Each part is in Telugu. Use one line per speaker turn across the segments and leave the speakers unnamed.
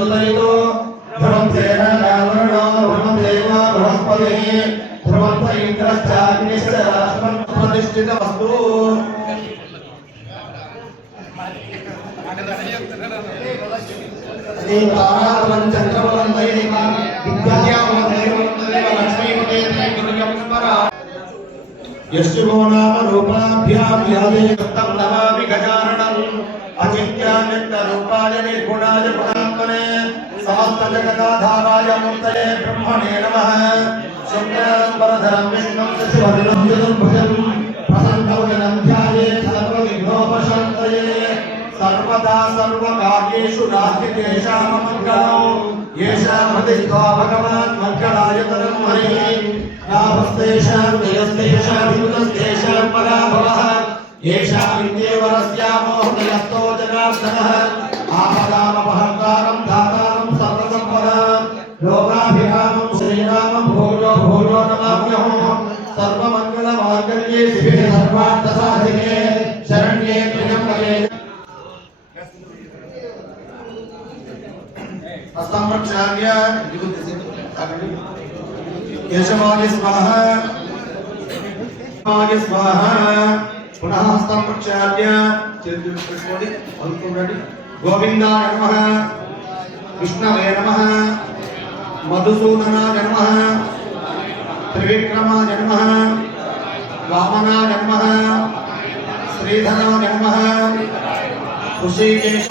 సుదయితో ధ్రువం తేన రావణో ధ్రువం దేవ బృహస్పతిః. ధ్రువం త ఇంద్రశ్చాగ్నిశ్చ రాష్ట్రం ప్రతిష్ఠితమస్తు
శ్రీకారం చంద్రబలం దైవం విద్యాయామ
నామ రూపాభ్యాం నమామి గజాననం. రూపాయ నిర్గుణాయ समस्तजगदाधाराय मूर्तये ब्रह्मणे नमः। शुक्रास्परधरं विष्णुं शशिवर्णं चतुर्भुजं प्रसन्नवदनं ध्याये सर्वविघ्नोपशान्तये। सर्वदा सर्वकार्येषु राधिकेशामङ्गलौ येषां हृदित्वा भगवान् मङ्गलायतनं हरिः। लाभस्तेषां जयस्तेषाभिमुतस्तेषां पराभवः। येषामित्येव रस्यामो हृदयस्थो जनार्दनः। केशवाय स्वाहा केशवाय स्वाहा पुनः हस्तं प्रक्षाल्य चिरदुष्कृष्णोदि अनुकुण्डि गोविन्दाय नमः कृष्णवे नमः मधुसूदनाय नमः त्रिविक्रमाय नमः वामना जन्म, श्रीधरो जन्म, ऋषिकेश,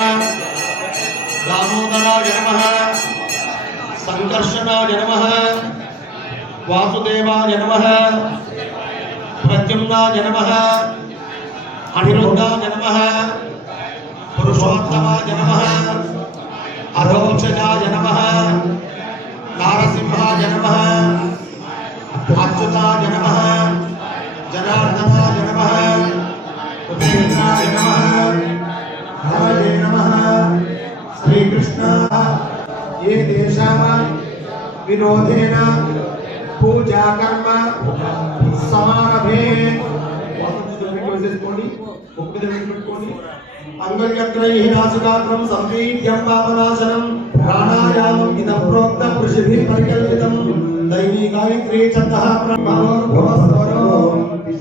दामोदरो जन्म, संकर्षणो जन्म, वासुदेवा जन्म, प्रद्युम्ना जन्म, अनिरुद्धा जन्म, पुरुषोत्तम जन्म, अधोक्षजा जन्म, नारसिंहा जन्म,
अच्युता जन्म
నమః జనార్దనాయ నమః ఉపేంద్రాయ నమః
హరయే నమః
శ్రీకృష్ణ ఏ దేశామ విరోధేన పూజా కర్మ
సమారభే
వేసేసుకోండి ఒప్పిద పెట్టుకోండి అంగల్యత్రై నాసుగాత్రం సంపీడ్యం పాపనాశనం ప్రాణాయామం ఇదం ప్రోక్తం ఋషిభిः పరికల్పితం దైవీ గాయత్రీ చందః మనోర్భవస్వరో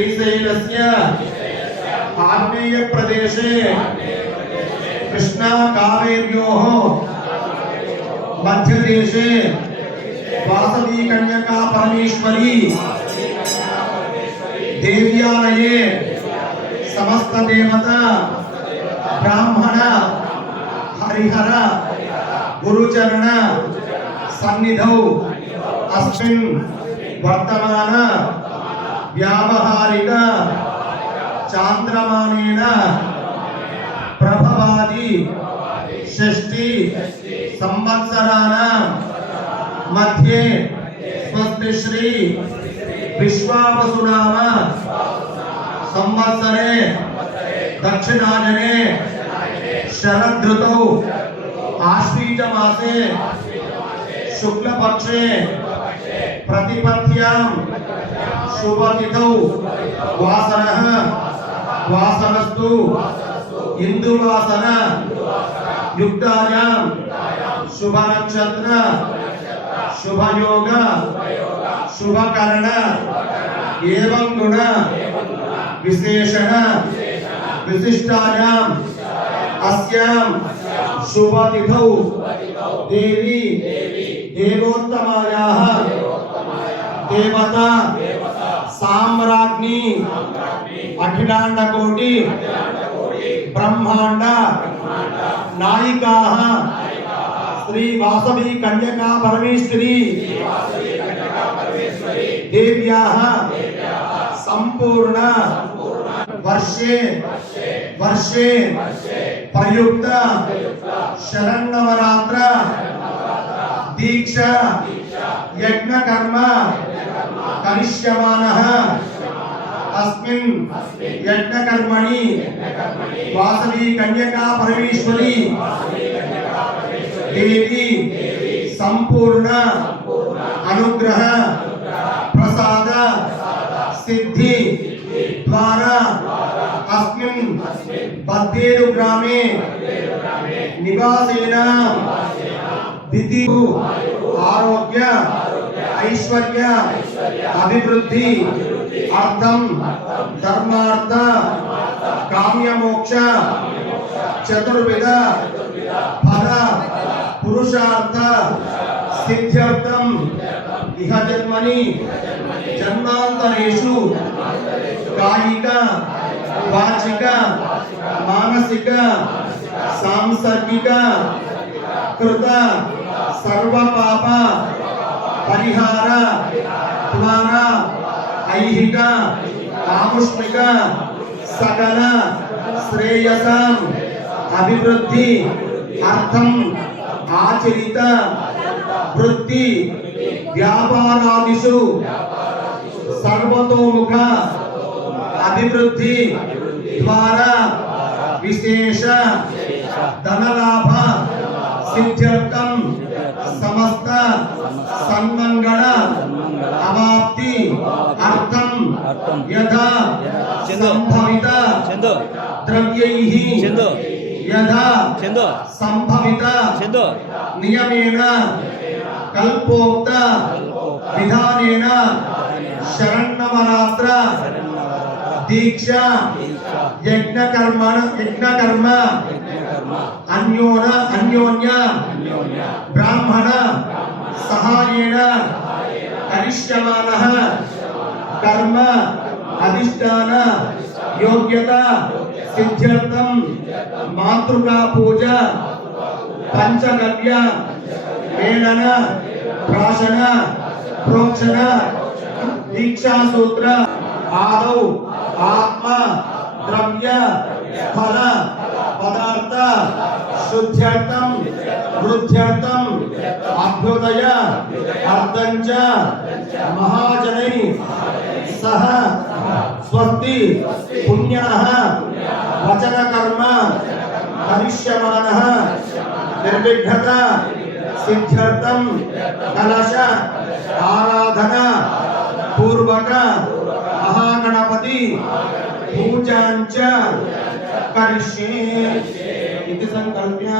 श्रीशैलस्य। आग्नेयप्रदेशे कृष्णाकावेर्योः मध्यदेशे। वासवीकन्यकापरमेश्वरी देव्यालये। समस्तदेवता ब्राह्मण। हरिहर। गुरुचरण। सन्निधौ। अस्मिन् वर्तमान। వ్యావహారిక చాంద్రమానేన ప్రభవాది షష్ఠి సంవత్సరాన మధ్యే స్వస్తి శ్రీ విశ్వావసునామ సంవత్సరే దక్షిణాయనే శరదృతౌ ఆశ్వీజ మాసే శుక్లపక్షే ప్రతిపత్యాం శుభతిథౌ వాసన వాసనస్తు ఇందువాసన యుక్తాయాం శుభ నక్షత్ర శుభయోగ శుభకరణ ఏవం గుణ విశేషణ విశిష్టాయాం అస్యాం శుభతిథౌ దేవి దేవోత్తమాయాः దేవత సామ్రాజ్ఞి అఖిలాండ కోటి బ్రహ్మాండ. నాయికా శ్రీ వాసవి కన్యకా పరమేశ్వరి. దేవ్యా సంపూర్ణ. వర్షే. వర్షే. ప్రయుక్త. శరణవరాత్ర. దీక్ష. యజ్ఞ కర్మ కరిష్యమాన అస్మిన్ యజ్ఞ కర్మణి వాసవి కన్యకా పరమేశ్వరి. దేవి సంపూర్ణ. అనుగ్రహ. ప్రసాద. సిద్ధి. ద్వారా. అస్మిన్ బద్దేరు గ్రామే. నివాసేన. దితి ఆరోగ్య ఐశ్వర్య అభివృద్ధి అర్థం ధర్మార్థ కామ్యమోక్ష చతుర్విధ ఫల పురుషార్థ సిద్ధ్యర్థం ఇహ జన్మని జన్మాంతరేషు కాయిక వాచిక మానసిక సాంసర్గిక కృత సర్వ పాప పరిహార ద్వారా ఐహిక ఆముష్మిక సకల శ్రేయస అభివృద్ధి అర్థం ఆచరిత వృత్తి వ్యాపారాదిషు సర్వతోముఖ అభివృద్ధి ద్వారా విశేష ధనలాభ సిద్ధ్యర్థం సమస్త సన్మంగళ అవాప్తి అర్థం యథా సంభవిత ద్రవ్యైః యథా సంభవిత నియమేన కల్పోక్త విధానేన శరణమరాత్ర దీక్ష యజ్ఞకర్మ యజ్ఞకర్మ అన్యోన అన్యోన్య బ్రాహ్మణ సహాయేణ కరిష్యమాన కర్మ అధిష్టాన యోగ్యత సిద్ధ్యర్థం మాతృకా పూజ పంచగవ్య మేళన ప్రాశన ప్రోక్షణ దీక్షాసూత్ర ఆదౌ ఆత్మ ద్రవ్య స్థల शुद्ध्यर्थम वृद्ध्यर्थम अभ्युदय अर्धंच महाजनै, सह, स्वस्ति पुण्याः वचन कर्म करिष्यमाणः, निर्विघ्नता कलश, आराधना, पूर्वक, महागणपति, पूजाञ्च, करिष्ये। इति संकल्प्य।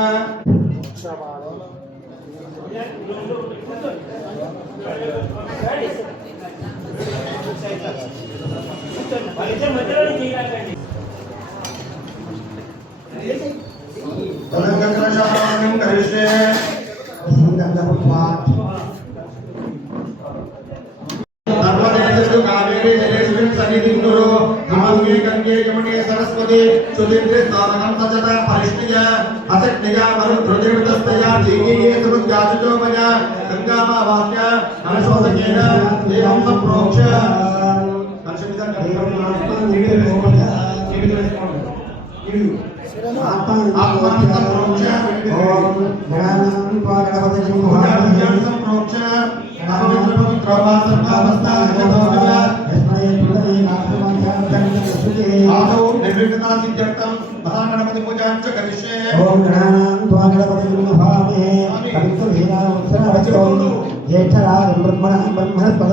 तदङ्गकलशानं करिष्ये। అనుశోధకేన దేహం సంప్రోక్ష మహాగణపతి పూజాంచ కరిష్యే
ఓం గణానాం త్వా గణపతి నమః భావే. కవిత్వ వేదాం ఉత్తరావచోలు ज्येष्ठरा ब्रह्मण ब्रह्मणस्पद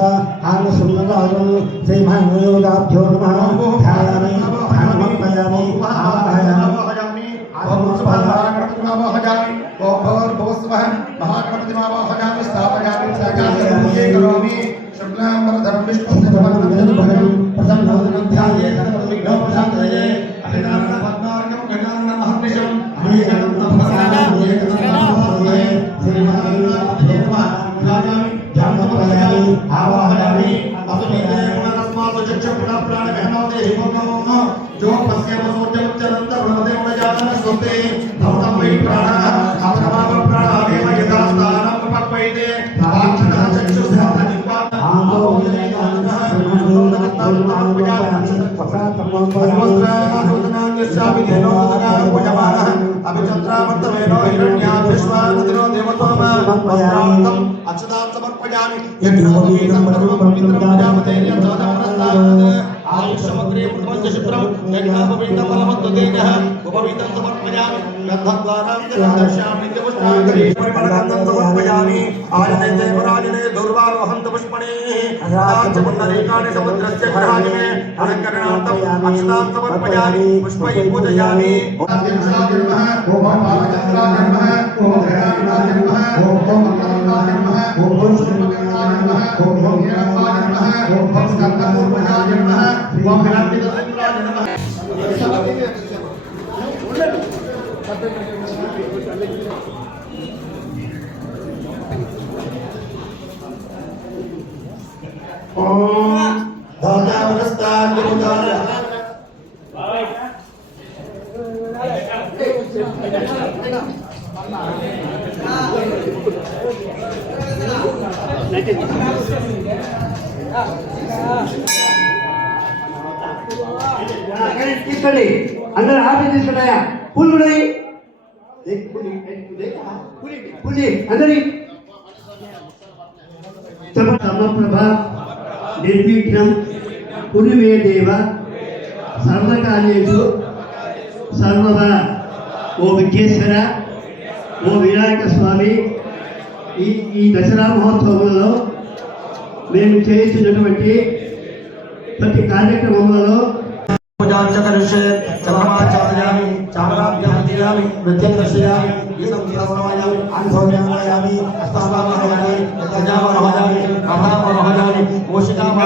आनुसुन्दराजं श्रीमहानुयोगाभ्यो नमः ध्यायामि ध्यानं भयामि आवाहयामि
ओम भवन भोस्वः महाकर्तिमावाहयामि स्थापयामि सकामि पूजे करोमि शुक्लां वरधरं विष्णुस्य भवनं भजनं प्रसन्नोदनं ध्याये सर्वविघ्नोपशान्तये अभिनाम హిమోదే హిమోమోమ జో పశ్యమ సూర్యం చరంత భవదేవ జాతన స్వతే భవతం వై ప్రాణ అపరమామ ప్రాణ దేవ యథా స్థానం పప్పైతే అవాంఛన చక్షు ధ్యాన నిపాత ఆమో వినయ అనున సర్వోద తత్వం ఆరుపజాన పసా
తమం పరమస్త్ర
సూచనాన్య శాపి దేనో తగా భుజమాన అభిచంద్రావర్తమేనో హిరణ్యా విశ్వానదినో దేవతోమ వస్త్రాంతం అచ్యుతాం సమర్పయామి యజ్ఞోపేతం పరమం పవిత్రం ప్రజాపతే యథా
आयुषमग्रे कुटुम्बशुक्रं गण्डापपीठमलमद्वदेनः उपवीतं समर्पयामि
गन्धद्वारां च दर्शयामि च पुष्पाङ्गरे परिवर्तनं समर्पयामि आजने पराजने दुर्वारोहं पुष्पणेः राज पुण्डरेकाणि समुद्रस्य ग्रहाणि मे अलङ्करणार्थम् अक्षतां समर्पयामि पुष्पैः पूजयामि ओम
पावचन्द्राय नमः ओम धृणाय नमः ओम ओम नमः ओम ओम
ఓం ధాన్యావనస్తాగ్నిముదాన
తీసుకోండి అందరూ ఆఫీస్ తీసుకున్నాయా పూలు కూడా పులి అందరి సమప్రభ నిర్విఘ్నం పులిమే దేవ సర్వకార్యేషు సర్వదా ఓ విఘ్నేశ్వర ఓ వినాయక స్వామి. ఈ ఈ దసరా మహోత్సవంలో మేము చేయించినటువంటి ప్రతి కార్యక్రమంలో
च करिष्ये चक्रमाचार्यामि चामराभ्यां क्रीडामि नृत्यं दर्शयामि गीतमुद्रायामि
अन्धोन्यायामि हस्ताभामि यथाजामि
मोषिकामि